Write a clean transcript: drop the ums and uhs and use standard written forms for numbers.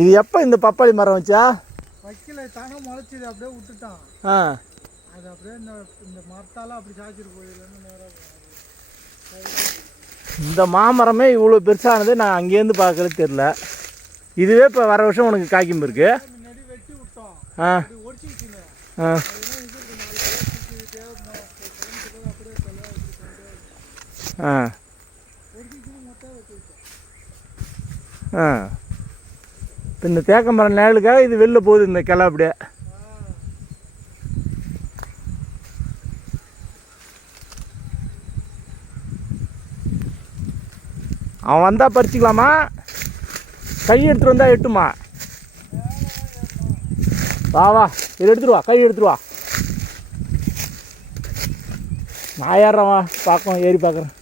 இது எப்போ இந்த பப்பாளி மரம் வச்சா? வைக்கல, தாங்க முளைச்சிது, அப்படியே விட்டுட்டான். அது அப்படியே இந்த மரத்தால அப்படி சாய்ச்சிட்டு போயிடலன்னு நேரம். இந்த மாமரமே இவ்வளோ பெருசானது நான் அங்கேருந்து பார்க்கறது தெரில. இதுவே இப்போ வர வருஷம் உனக்கு காய்க்கும் இருக்கு. முன்னாடி வெட்டி விட்டோம். ஒடிச்சிக்கிச்சுங்க. இப்போ இந்த தேக்க மரம் நிழலுக்காக இது வெளில போகுது இந்த கிளை அப்படியே. அவன் வந்தால் பறிச்சிக்கலாமா? கை எடுத்துகிட்டு வந்தால் எட்டுமா? வா வா, இதை எடுத்துட்டு வா, கை எடுத்துட்டு வா. நான் ஏறுறேன், வா பார்க்கணும், ஏறி பார்க்குறேன்.